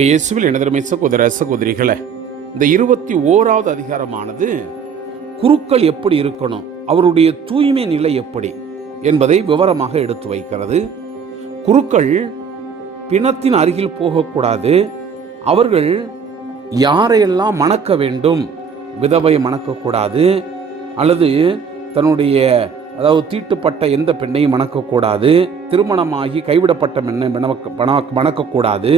இயேசுவில் எனதருமை சகோதர சகோதரிகளை, இந்த 21வது அதிகாரமானது குருக்கள் எப்படி இருக்கணும், அவருடைய தூய்மை நிலை எப்படி என்பதை விவரமாக எடுத்து வைக்கிறது. குருக்கள் பிணத்தின் அருகில் போகக்கூடாது. அவர்கள் யாரையெல்லாம் மணக்க வேண்டும், விதவை மணக்கக்கூடாது, அல்லது தன்னுடைய தீட்டுப்பட்ட எந்த பெண்ணையும் மணக்கக்கூடாது, திருமணமாகி கைவிடப்பட்ட பெண்ணை மணக்கக்கூடாது,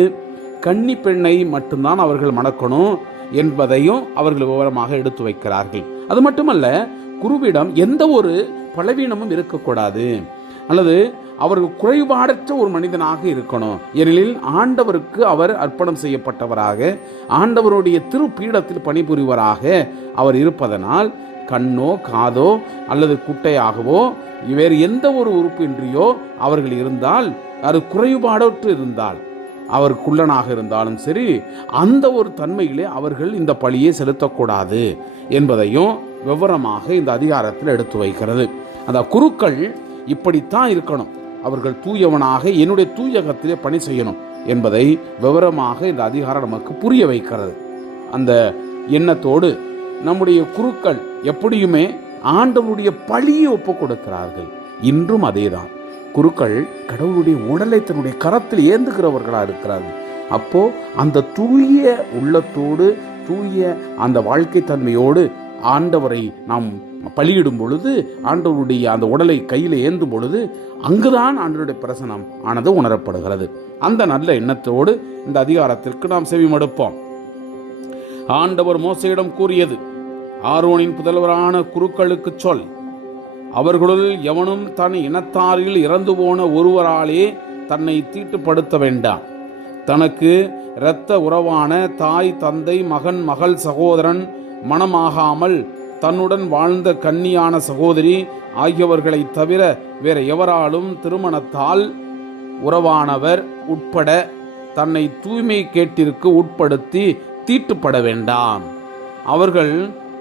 கன்னி பெண்ணை மட்டும்தான் அவர்கள் மணக்கணும் என்பதையும் அவர்கள் விவரமாக எடுத்து வைக்கிறார்கள். அது மட்டுமல்ல, குருவிடம் எந்த ஒரு பலவீனமும் இருக்கக்கூடாது, அல்லது அவர்கள் குறைபாடற்ற ஒரு மனிதனாக இருக்கணும். ஏனெனில் ஆண்டவருக்கு அவர் அர்ப்பணம் செய்யப்பட்டவராக, ஆண்டவருடைய திருப்பீடத்தில் பணிபுரிவராக அவர் இருப்பதனால் கண்ணோ காதோ அல்லது குட்டையாகவோ வேறு எந்த ஒரு உறுப்பின்றியோ அவர்கள் இருந்தால், அது குறைபாடற்று இருந்தால், அவர் குள்ளனாக இருந்தாலும் சரி, அந்த ஒரு தன்மையிலே அவர்கள் இந்த பழியை செலுத்தக்கூடாது என்பதையும் விவரமாக இந்த அதிகாரத்தில் எடுத்து வைக்கிறது. அந்த குருக்கள் இப்படித்தான் இருக்கணும், அவர்கள் தூயவனாக என்னுடைய தூயகத்திலே பணி செய்யணும் என்பதை விவரமாக இந்த அதிகாரம் நமக்கு புரிய வைக்கிறது. அந்த எண்ணத்தோடு நம்முடைய குருக்கள் எப்படியுமே ஆண்டவருடைய பழியை ஒப்புக் கொடுக்கிறார்கள். இன்றும் அதேதான். குருக்கள் கடவுளுடைய உடலை தன்னுடைய கரத்தில் ஏந்துகிறவர்களாக இருக்கிறார்கள். அப்போ அந்த தூய உள்ளத்தோடு, தூய அந்த வாழ்க்கை தன்மையோடு ஆண்டவரை நாம் பலியிடும் பொழுது, ஆண்டவருடைய அந்த உடலை கையில் ஏந்தும் பொழுது, அங்குதான் ஆண்டவருடைய பிரசனம் ஆனது உணரப்படுகிறது. அந்த நல்ல எண்ணத்தோடு இந்த அதிகாரத்திற்கு நாம் செவிமடுப்போம். ஆண்டவர் மோசேயிடம் கூறியது, ஆரோனின் புதல்வரான குருக்களுக்கு சொல், அவர்களுள் எவனும் தன் இனத்தாரில் இறந்து போன ஒருவராலே தன்னை தீட்டுப்படுத்த வேண்டாம். தனக்கு இரத்த உறவான தாய், தந்தை, மகன், மகள், சகோதரன் மணமாகாமல் தன்னுடன் வாழ்ந்த கன்னியான சகோதரி ஆகியவர்களை தவிர வேற எவராலும் திருமணத்தால் உறவானவர் உட்பட தன்னை தூய்மை கேட்டிற்கு உட்படுத்தி தீட்டுப்பட வேண்டாம். அவர்கள்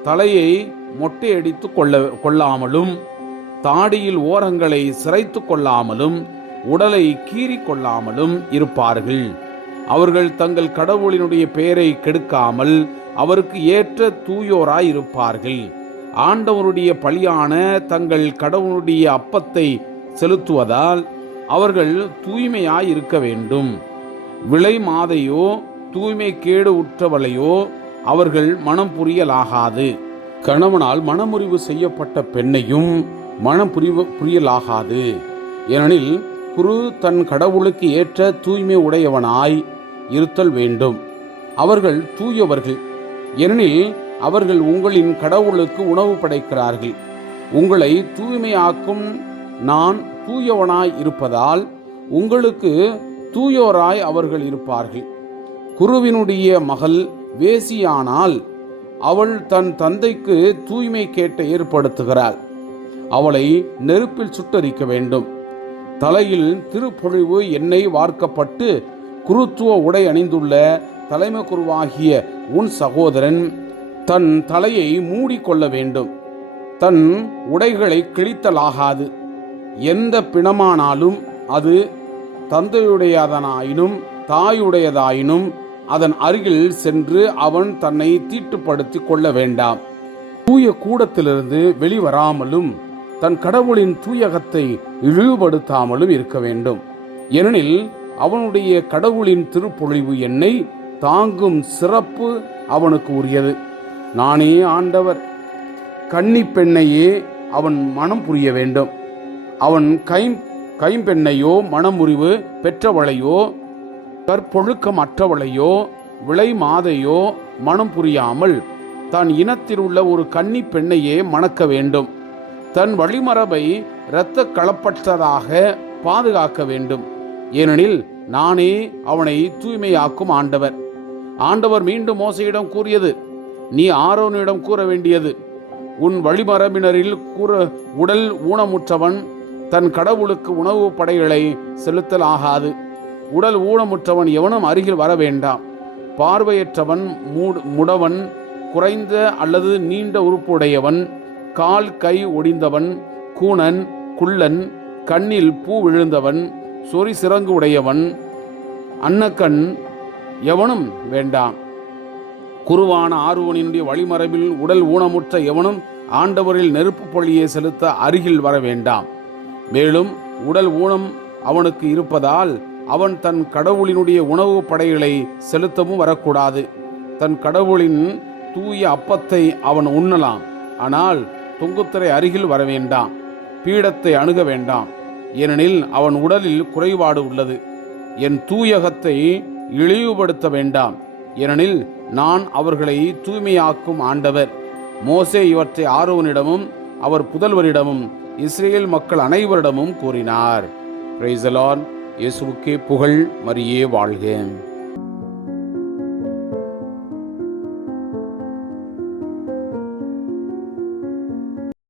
தலையை மொட்டையடித்து கொள்ளாமலும், தாடியில் ஓரங்களை சிரைத்து கொள்ளாமலும், உடலை கீறி கொள்ளாமலும் இருப்பார்கள். அவர்கள் தங்கள் கடவுளினுடைய பெயரை கெடுக்காமல் அவருக்கு ஏற்ற தூயோராய் இருப்பார்கள். ஆண்டவருடைய பலியான தங்கள் கடவுளுடைய அப்பத்தை செலுத்துவதால் அவர்கள் தூய்மையாய் இருக்க வேண்டும். விலை மாதையோ தூய்மை கேடு உற்றவளையோ அவர்கள் மனம் புரியலாகாது. கணவனால் மனமுறிவு செய்யப்பட்ட பெண்ணையும் மனம் புரியலாகாது. ஏனெனில் குரு தன் கடவுளுக்கு ஏற்ற தூய்மை உடையவனாய் இருத்தல் வேண்டும். அவர்கள் தூயவர்கள், ஏனெனில் அவர்கள் உங்களின் கடவுளுக்கு உணவு படைக்கிறார்கள். உங்களை தூய்மையாக்கும் நான் தூயவனாய் இருப்பதால் உங்களுக்கு தூயோராய் அவர்கள் இருப்பார்கள். குருவினுடைய மகள் வேசியானால் அவள் தன் தந்தைக்கு தூய்மை கேட்டை ஏற்படுத்துகிறாள். அவளை நெருப்பில் சுட்டரிக்க வேண்டும். தலையில் திருப்பொழிவு எண்ணெய் வார்க்கப்பட்டு குருத்துவ உடை அணிந்துள்ள தலைமை குருவாகிய உன் சகோதரன் தன் தலையை மூடிக்கொள்ள வேண்டும். தன் உடைகளை கிழித்தலாகாது. எந்த பிணமானாலும் அது தந்தையுடையதனாயினும் தாயுடையதாயினும் அதன் அருகில் சென்று அவன் தன்னை தீட்டுப்படுத்தி கொள்ள வேண்டாம். தூய கூடத்திலிருந்து வெளிவராமலும் தன் கடவுளின் தூயகத்தை இழிவுபடுத்தாமலும் இருக்க வேண்டும். ஏனெனில் அவனுடைய கடவுளின் திருப்பொழிவு எண்ணெய் தாங்கும் சிறப்பு அவனுக்கு உரியது. நானே ஆண்டவர். கன்னி பெண்ணையே அவன் மனம் புரிய வேண்டும். அவன் கைம்பெண்ணையோ மனமுறிவு பெற்றவளையோ கற்பொழுக்கம் அற்றவளையோ விலை மாதையோ மனம் புரியாமல் தன் இனத்தில் உள்ள ஒரு கன்னி பெண்ணையே மணக்க வேண்டும். தன் வழிமரபை இரத்த களப்பட்டதாக பாதுகாக்க வேண்டும். ஏனெனில் நானே அவனை தூய்மையாக்கும் ஆண்டவர். ஆண்டவர் மீண்டும் மோசேயிடம் கூறியது, நீ ஆரோனிடம் கூற வேண்டியது, உன் வழிமரபினரில் உடல் ஊனமுற்றவன் தன் கடவுளுக்கு உணவு படைகளை செலுத்தலாகாது. உடல் ஊனமுற்றவன் எவனும் அருகில் வர வேண்டாம். பார்வையற்றவன், முடவன், குறைந்த அல்லது நீண்ட உறுப்புடையவன், கால் கை ஒடிந்தவன், கூணன், குள்ளன், கண்ணில் பூ விழுந்தவன், சொறி சிறங்கு உடையவன், அன்னக்கண் எவனும் வேண்டாம். குருவான ஆரோனினுடைய வழிமரபில் உடல் ஊனமுற்ற எவனும் ஆண்டவரில் நெருப்பு பழியை செலுத்த அருகில் வர வேண்டாம். மேலும் உடல் ஊனம் அவனுக்கு இருப்பதால் அவன் தன் கடவுளினுடைய உணவு படைகளை செலுத்தவும் வரக்கூடாது. தன் கடவுளின் தூய அப்பத்தை அவன் உண்ணலாம், ஆனால் தொங்குத்திரை அருகில் வர வேண்டாம். பீடத்தை அணுக வேண்டாம், ஏனெனில் அவன் உடலில் குறைபாடு உள்ளது. என் தூயகத்தை இழிவுபடுத்த வேண்டாம், ஏனெனில் நான் அவர்களை தூய்மையாக்கும் ஆண்டவர். மோசே இவற்றை ஆரோனிடமும் அவர் புதல்வரிடமும் இஸ்ரேல் மக்கள் அனைவரிடமும் கூறினார். Praise the Lord. இயேசுவுக்கே புகழ், மரியே வாழ்க.